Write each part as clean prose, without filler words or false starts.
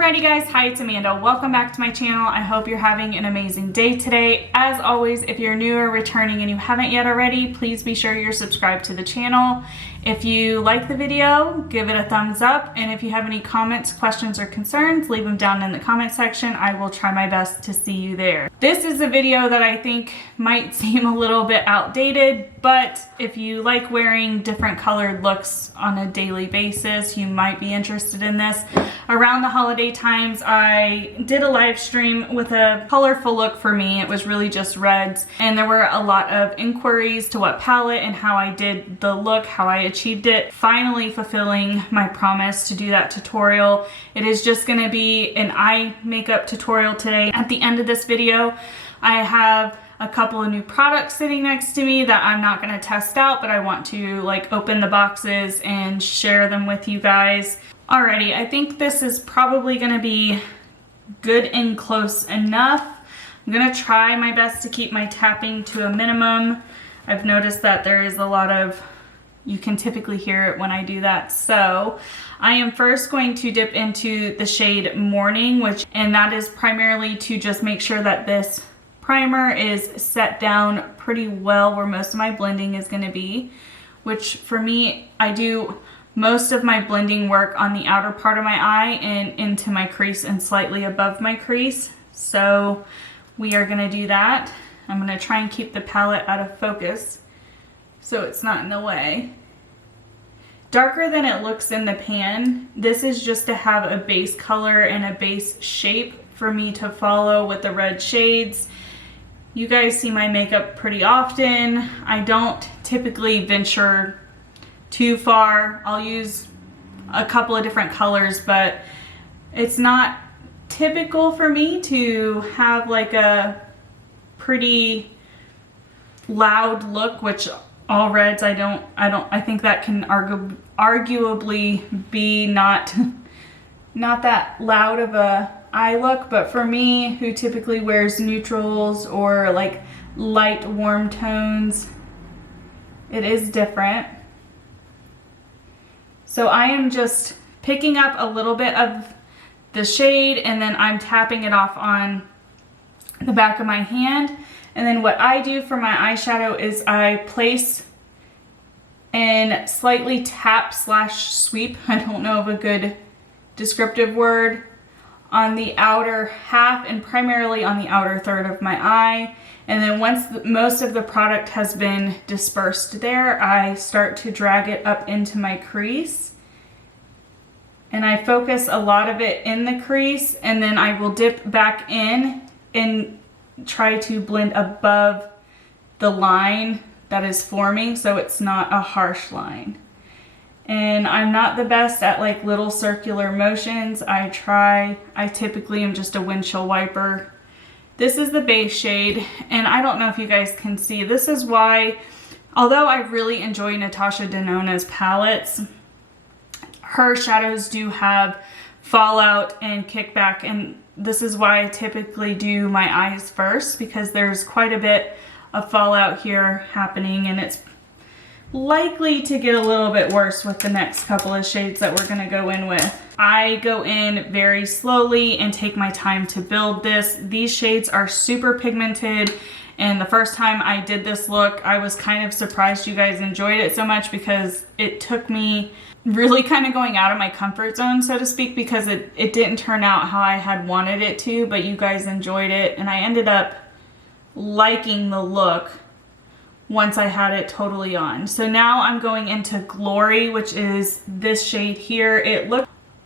Alrighty guys, hi, it's Amanda. Welcome back to my channel. I hope you're having an amazing day today. As always, if you're new or returning and you haven't yet already, please be sure you're subscribed to the channel. If you like the video, give it a thumbs up, and if you have any comments, questions, or concerns, leave them down in the comment section. I will try my best to see you there. This is a video that I think might seem a little bit outdated, but if you like wearing different colored looks on a daily basis, you might be interested in this. Around the holiday times, I did a live stream with a colorful look for me. It was really just reds, and there were a lot of inquiries to what palette and how I did the look, how I achieved it. Finally fulfilling my promise to do that tutorial. It is just going to be an eye makeup tutorial today. At the end of this video, I have a couple of new products sitting next to me that I'm not going to test out, but I want to like open the boxes and share them with you guys. Alrighty, I think this is probably going to be good and close enough. I'm going to try my best to keep my tapping to a minimum. I've noticed that there is a lot of, you can typically hear it when I do that. So I am first going to dip into the shade Morning, and that is primarily to just make sure that this primer is set down pretty well where most of my blending is going to be, which for me, I do most of my blending work on the outer part of my eye and into my crease and slightly above my crease. So we are going to do that. I'm going to try and keep the palette out of focus so it's not in the way. Darker than it looks in the pan. This is just to have a base color and a base shape for me to follow with the red shades. You guys see my makeup pretty often. I don't typically venture too far. I'll use a couple of different colors, but it's not typical for me to have like a pretty loud look, which all reds I think that can arguably be not that loud of a eye look, but for me, who typically wears neutrals or like light warm tones, it is different. So I am just picking up a little bit of the shade and then I'm tapping it off on the back of my hand. And then what I do for my eyeshadow is I place and slightly tap / sweep, I don't know of a good descriptive word, on the outer half and primarily on the outer third of my eye. And then once most of the product has been dispersed there, I start to drag it up into my crease. And I focus a lot of it in the crease, and then I will dip back in and try to blend above the line that is forming so it's not a harsh line. And I'm not the best at like little circular motions. I typically am just a windshield wiper. This is the base shade, and I don't know if you guys can see. This is why, although I really enjoy Natasha Denona's palettes, her shadows do have fallout and kickback, and this is why I typically do my eyes first, because there's quite a bit of fallout here happening, and it's likely to get a little bit worse with the next couple of shades that we're going to go in with. I go in very slowly and take my time to build this. These shades are super pigmented, and the first time I did this look, I was kind of surprised you guys enjoyed it so much, because it took me really kind of going out of my comfort zone, so to speak, because it didn't turn out how I had wanted it to, but you guys enjoyed it, and I ended up liking the look once I had it totally on. So now I'm going into Glory, which is this shade here.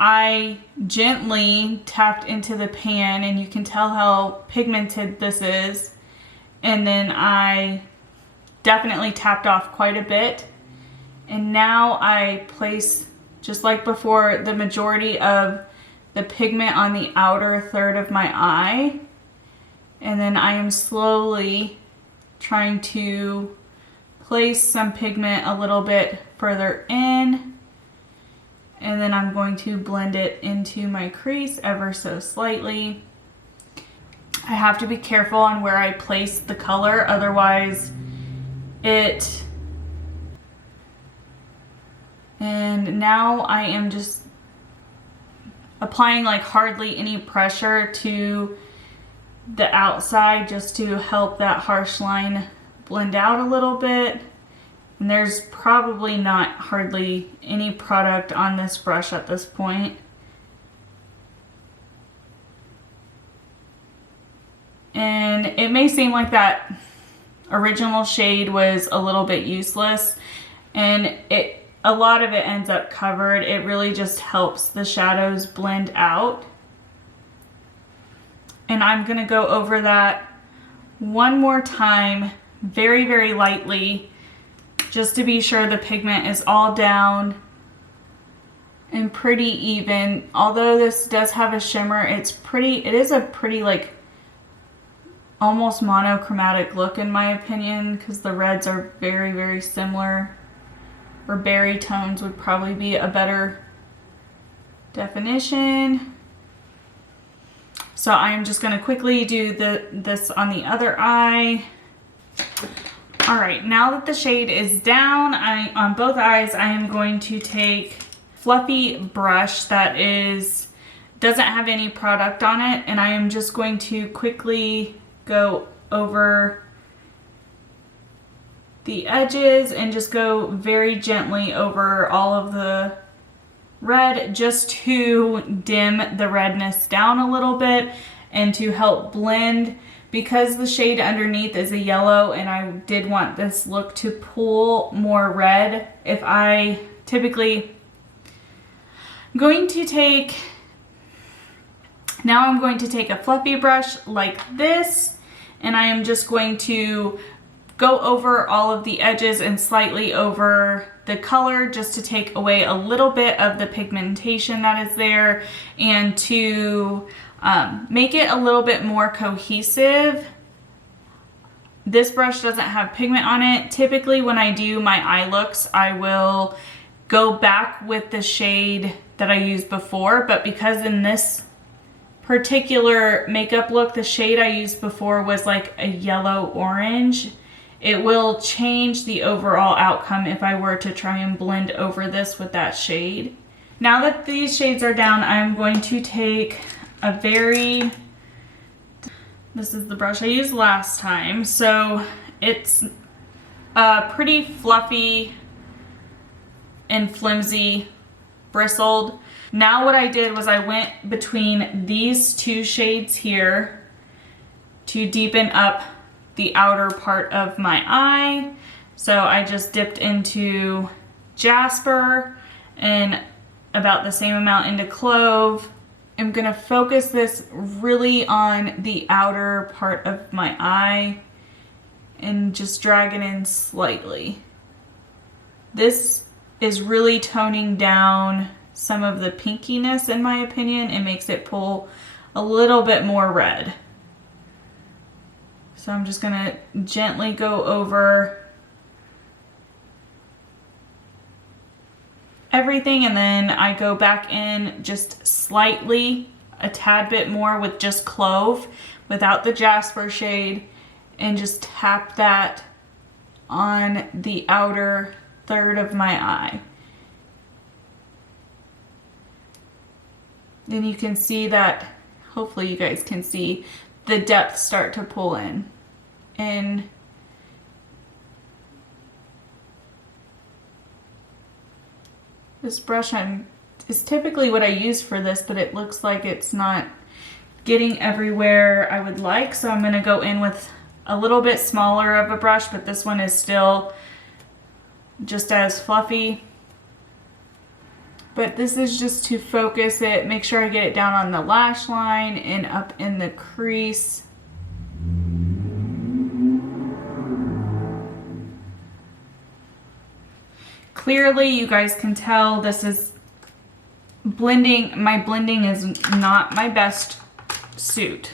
I gently tapped into the pan, and you can tell how pigmented this is. And then I definitely tapped off quite a bit. And now I place, just like before, the majority of the pigment on the outer third of my eye. And then I am slowly trying to place some pigment a little bit further in, and then I'm going to blend it into my crease ever so slightly. I have to be careful on where I place the color, otherwise and now I am just applying like hardly any pressure to the outside just to help that harsh line blend out a little bit. And there's probably not hardly any product on this brush at this point. And it may seem like that original shade was a little bit useless, and a lot of it ends up covered. It really just helps the shadows blend out. And I'm gonna go over that one more time, very, very lightly, just to be sure the pigment is all down and pretty even. Although this does have a shimmer, it is a pretty like almost monochromatic look in my opinion, because the reds are very, very similar. Or berry tones would probably be a better definition. So I'm just going to quickly do this on the other eye. All right, now that the shade is down on both eyes, I am going to take fluffy brush that doesn't have any product on it, and I am just going to quickly go over the edges and just go very gently over all of the red, just to dim the redness down a little bit and to help blend, because the shade underneath is a yellow and I did want this look to pull more red. Now I'm going to take a fluffy brush like this, and I am just going to go over all of the edges and slightly over the color, just to take away a little bit of the pigmentation that is there, and to make it a little bit more cohesive. This brush doesn't have pigment on it. Typically when I do my eye looks, I will go back with the shade that I used before, but because in this particular makeup look, the shade I used before was like a yellow orange, it will change the overall outcome if I were to try and blend over this with that shade. Now that these shades are down, I'm going to take this is the brush I used last time, so it's pretty fluffy and flimsy, bristled. Now what I did was I went between these two shades here to deepen up the outer part of my eye. So I just dipped into Jasper and about the same amount into Clove. I'm gonna focus this really on the outer part of my eye and just drag it in slightly. This is really toning down some of the pinkiness in my opinion. It makes it pull a little bit more red. So I'm just gonna gently go over everything, and then I go back in just slightly, a tad bit more with just Clove without the Jasper shade, and just tap that on the outer third of my eye. Then you can see that, hopefully you guys can see the depth start to pull in. And this brush is typically what I use for this, but it looks like it's not getting everywhere I would like. So I'm gonna go in with a little bit smaller of a brush, but this one is still just as fluffy. But this is just to focus it, make sure I get it down on the lash line and up in the crease. Clearly you guys can tell this is blending. My blending is not my best suit.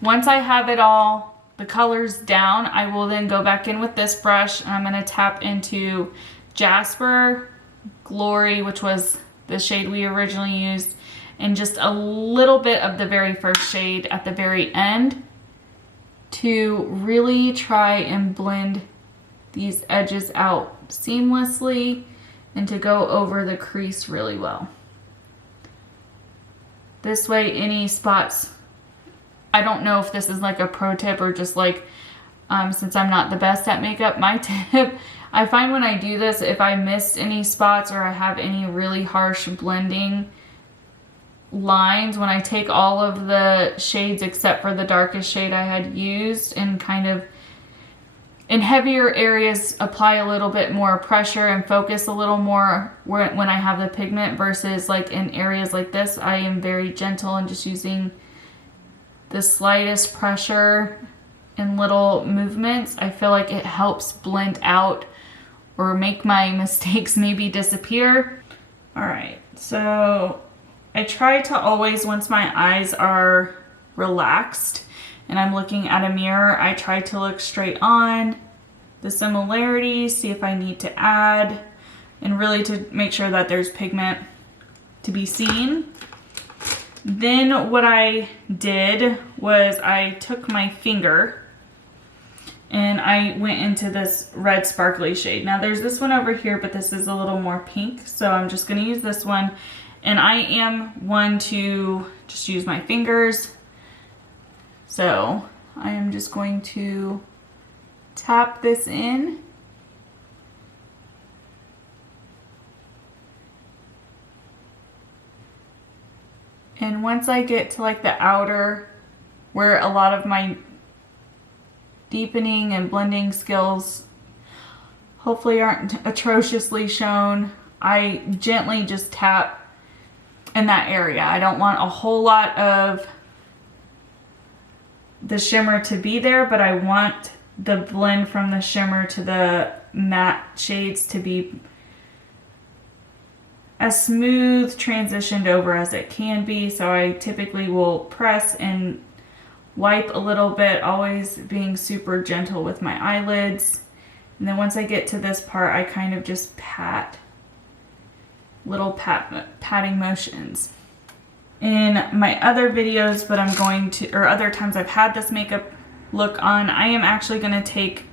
Once I have it all, the colors down, I will then go back in with this brush and I'm going to tap into Jasper, Glory, which was the shade we originally used, and just a little bit of the very first shade at the very end to really try and blend these edges out seamlessly and to go over the crease really well. This way any spots, I don't know if this is like a pro tip or just like, since I'm not the best at makeup, my tip, I find when I do this, if I missed any spots or I have any really harsh blending lines, when I take all of the shades except for the darkest shade I had used and kind of in heavier areas apply a little bit more pressure and focus a little more when I have the pigment, versus like in areas like this, I am very gentle and just using the slightest pressure in little movements. I feel like it helps blend out or make my mistakes maybe disappear. All right, so I try to always, once my eyes are relaxed and I'm looking at a mirror, I try to look straight on the similarities, see if I need to add, and really to make sure that there's pigment to be seen. Then what I did was I took my finger and I went into this red sparkly shade. Now there's this one over here, but this is a little more pink, so I'm just gonna use this one. And I am one to just use my fingers. So I am just going to tap this in. And once I get to like the outer, where a lot of my deepening and blending skills hopefully aren't atrociously shown, I gently just tap in that area. I don't want a whole lot of the shimmer to be there, but I want the blend from the shimmer to the matte shades to be as smooth transitioned over as it can be. So I typically will press and wipe a little bit, always being super gentle with my eyelids. And then once I get to this part, I kind of just pat, little patting motions. In my other videos, but I'm going to, or other times I've had this makeup look on, I am actually going to take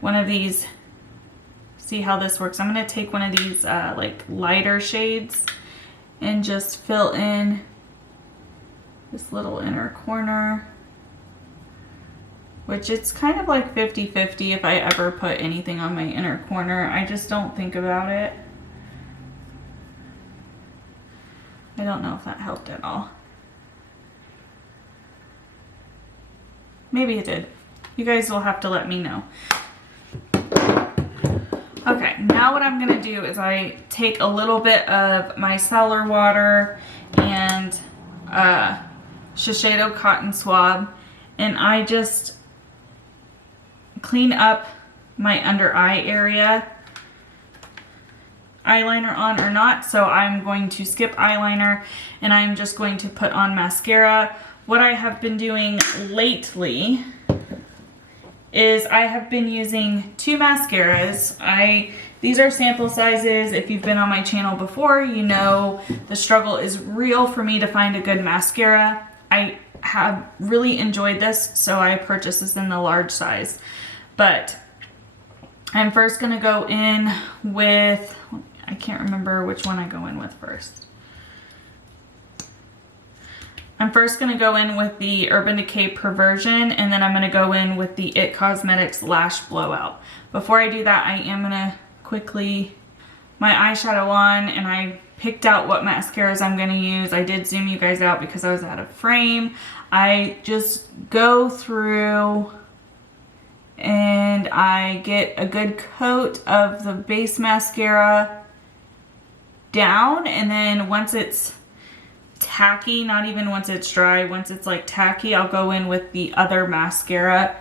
one of these, see how this works. I'm going to take one of these like lighter shades and just fill in this little inner corner, which it's kind of like 50-50 if I ever put anything on my inner corner. I just don't think about it. I don't know if that helped at all. Maybe it did. You guys will have to let me know. Okay, now what I'm gonna do is I take a little bit of my micellar water and Shiseido cotton swab, and I just clean up my under eye area, eyeliner on or not. So I'm going to skip eyeliner and I'm just going to put on mascara. What I have been doing lately is I have been using two mascaras. These are sample sizes. If you've been on my channel before, you know the struggle is real for me to find a good mascara. I have really enjoyed this, so I purchased this in the large size. But I'm first gonna go in with, I can't remember which one I go in with first. I'm first going to go in with the Urban Decay Perversion, and then I'm going to go in with the It Cosmetics Lash Blowout. Before I do that, I am going to quickly my eyeshadow on, and I picked out what mascaras I'm going to use. I did zoom you guys out because I was out of frame. I just go through and I get a good coat of the base mascara down, and then once it's tacky, not even once it's dry, once it's like tacky, I'll go in with the other mascara.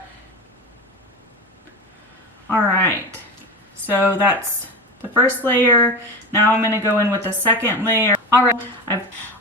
All right, so that's the first layer. Now I'm gonna go in with the second layer. All right,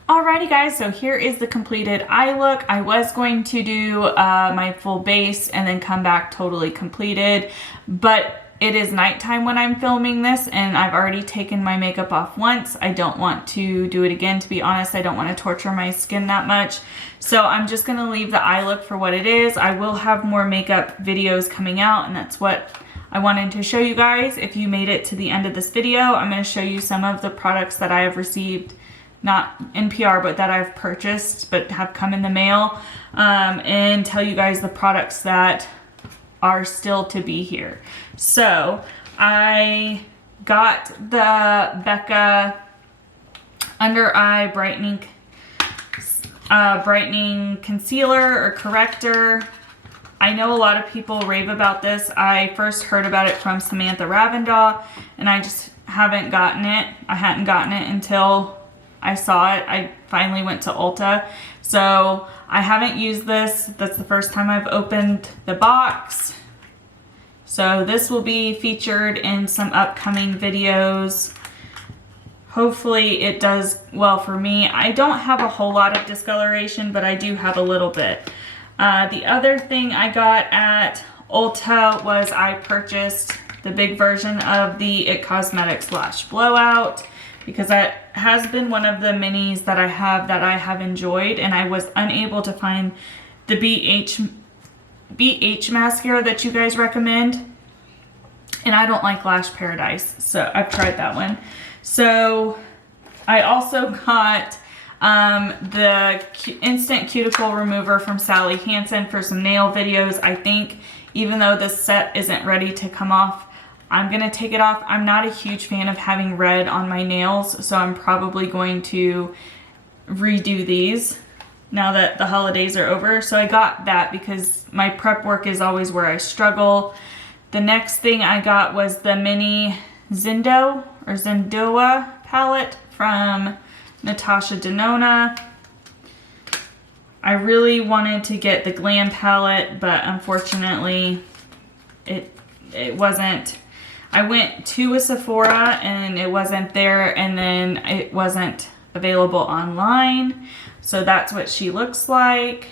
alrighty guys, so here is the completed eye look. I was going to do my full base and then come back totally completed, but it is nighttime when I'm filming this and I've already taken my makeup off once. I don't want to do it again, to be honest. I don't want to torture my skin that much. So I'm just gonna leave the eye look for what it is. I will have more makeup videos coming out, and that's what I wanted to show you guys. If you made it to the end of this video, I'm gonna show you some of the products that I have received not NPR, but that I've purchased but have come in the mail, and tell you guys the products that are still to be here. So I got the Becca Under Eye Brightening Concealer or Corrector. I know a lot of people rave about this. I first heard about it from Samantha Ravenshaw, and I just haven't gotten it. I hadn't gotten it until I saw it. I finally went to Ulta. So I haven't used this. That's the first time I've opened the box. So this will be featured in some upcoming videos. Hopefully it does well for me. I don't have a whole lot of discoloration, but I do have a little bit. The other thing I got at Ulta was I purchased the big version of the It Cosmetics Lash Blowout, because that has been one of the minis that I have enjoyed, and I was unable to find the BH mascara that you guys recommend, and I don't like Lash Paradise, so I've tried that one. So I also got the Instant Cuticle Remover from Sally Hansen for some nail videos. I think even though this set isn't ready to come off, I'm gonna take it off. I'm not a huge fan of having red on my nails, so I'm probably going to redo these now that the holidays are over. So I got that because my prep work is always where I struggle. The next thing I got was the mini Zendoa palette from Natasha Denona. I really wanted to get the Glam palette, but unfortunately it wasn't. I went to a Sephora and it wasn't there, and then it wasn't available online. So that's what she looks like.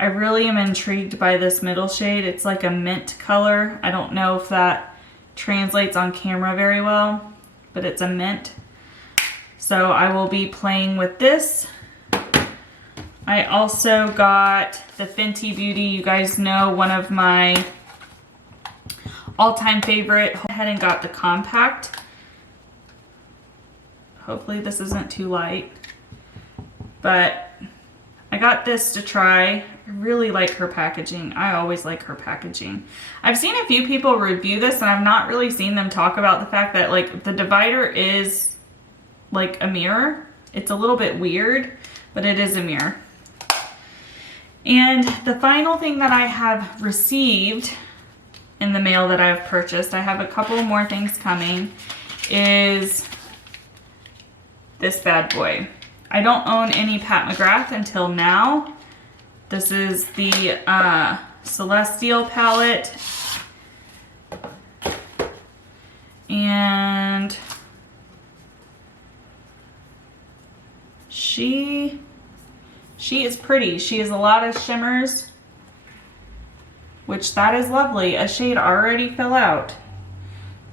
I really am intrigued by this middle shade. It's like a mint color. I don't know if that translates on camera very well, but it's a mint. So I will be playing with this. I also got the Fenty Beauty. You guys know one of my all-time favorite. I went ahead and got the compact. Hopefully this isn't too light, but I got this to try. I really like her packaging. I always like her packaging. I've seen a few people review this, and I've not really seen them talk about the fact that like the divider is like a mirror. It's a little bit weird, but it is a mirror. And the final thing that I have received in the mail that I've purchased, I have a couple more things coming, is this bad boy. I don't own any Pat McGrath until now. This is the Celestial palette. And she is pretty. She has a lot of shimmers, which that is lovely. A shade already fell out.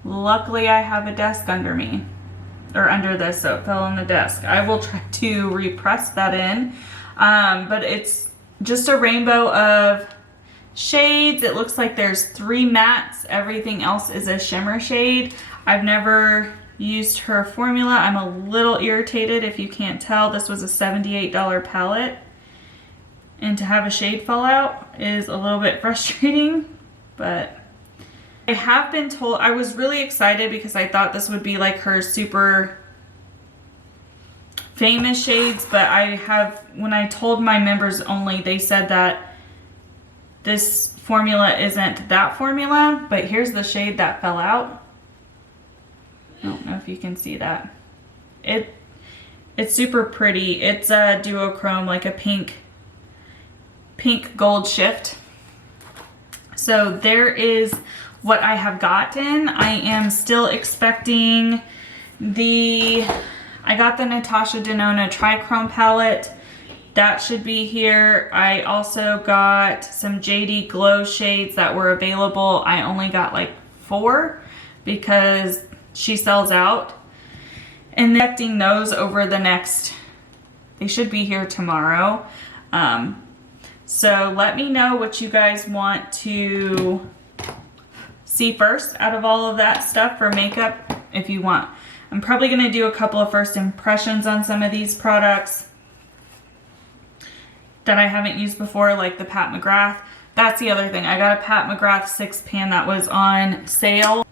Luckily I have a desk under me, or under this, so it fell on the desk. I will try to repress that in, but it's just a rainbow of shades. It looks like there's 3 mattes. Everything else is a shimmer shade. I've never used her formula. I'm a little irritated if you can't tell. This was a $78 palette, and to have a shade fall out is a little bit frustrating, but I have been told, I was really excited because I thought this would be like her super famous shades, but when I told my members only, they said that this formula isn't that formula, but here's the shade that fell out. I don't know if you can see that. It's super pretty. It's a duochrome, like a pink gold shift. So there is what I have gotten. I am still expecting I got the Natasha Denona Trichrome palette. That should be here. I also got some JD Glow shades that were available. I only got like 4 because she sells out. And expecting those over the next, they should be here tomorrow. So let me know what you guys want to see first out of all of that stuff for makeup if you want. I'm probably going to do a couple of first impressions on some of these products that I haven't used before, like the Pat McGrath. That's the other thing. I got a Pat McGrath 6-pan that was on sale.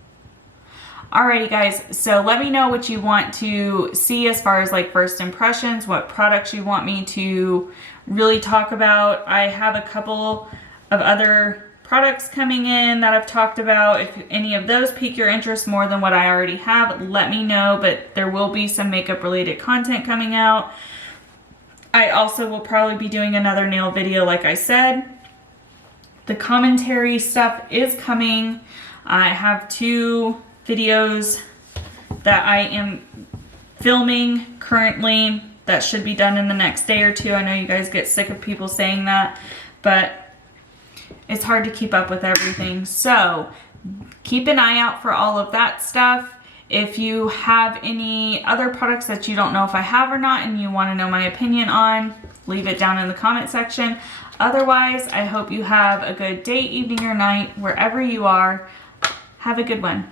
Alrighty guys, so let me know what you want to see as far as like first impressions, what products you want me to really talk about. I have a couple of other products coming in that I've talked about. If any of those pique your interest more than what I already have, let me know, but there will be some makeup related content coming out. I also will probably be doing another nail video like I said. The commentary stuff is coming. I have 2 videos that I am filming currently that should be done in the next day or 2. I know you guys get sick of people saying that, but it's hard to keep up with everything. So keep an eye out for all of that stuff. If you have any other products that you don't know if I have or not and you want to know my opinion on, leave it down in the comment section. Otherwise, I hope you have a good day, evening, or night, wherever you are. Have a good one.